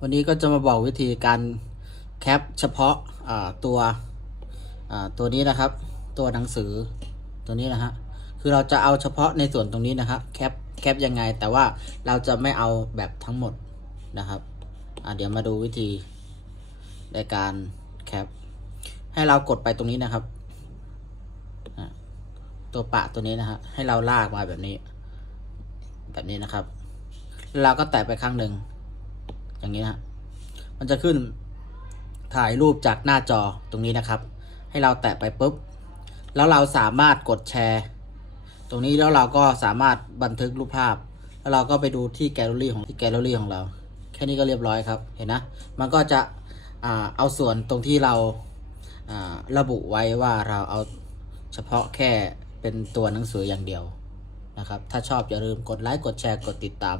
วันนี้ก็จะมาบอกวิธีการแคปเฉพาะตัวตัวนี้นะครับ ตัวหนังสือตัวนี้นะฮะคือเราจะเอาเฉพาะในส่วนตรงนี้นะครับแคปแคปยังไง แต่ว่าเราจะไม่เอาแบบทั้งหมดนะครับเดี๋ยวมาดูวิธีในการแคปให้เรากดไปตรงนี้นะครับ ตัวปะตัวนี้นะฮะให้เราลากมาแบบนี้ แบบนี้นะครับ เราก็แตะไปครั้งหนึ่ง อย่างนี้นะมันจะขึ้นถ่ายรูปจากหน้าจอตรงนี้นะครับ ให้เราแตะไปปุ๊บ แล้วเราสามารถกดแชร์ ตรงนี้แล้วเราก็สามารถบันทึกรูปภาพ แล้วเราก็ไปดูที่แกลเลอรี่ของที่แกลเลอรี่ของเรา แค่นี้ก็เรียบร้อยครับ เห็นนะ มันก็จะเอาส่วนตรงที่เราระบุไว้ว่าเราเอาเฉพาะแค่เป็นตัวหนังสืออย่างเดียวนะครับ ถ้าชอบอย่าลืมกดไลค์ กดแชร์ กดติดตาม